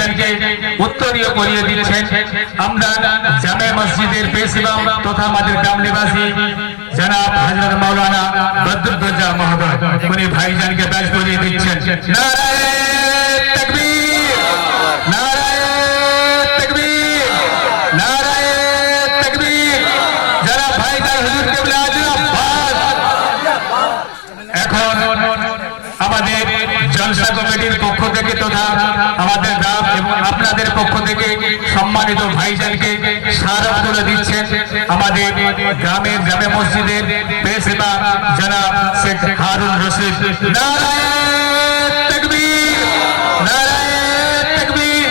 ভাইজানকে উত্তরীয় করিয়ে দিচ্ছেন। আমরা জামে মসজিদের পেশ ইমাম তথা আমাদের গ্রাম নিবাসী জনাব হযরত মাওলানা বদরুদ্দোজা মহোদয় উনি ভাইজানকে ব্যাচ করিয়ে দিচ্ছেন। নারায়ে তাকবীর, নারায়ে তাকবীর, নারায়ে তাকবীর। যারা ভাইজান হুজুর কিবলা জিন্দাবাদ। এখন আমাদের জলসা কমিটির পক্ষ থেকে তথা আমাদের গ্রাম এবং আপনাদের পক্ষ থেকে সম্মানিত ভাইজানকে স্মারক করে দিচ্ছেন আমাদের গ্রামের জামে মসজিদের পেশ ইমাম জনাব শেখ হারুন রশিদ। নারায়ে তাকবীর, নারায়ে তাকবীর।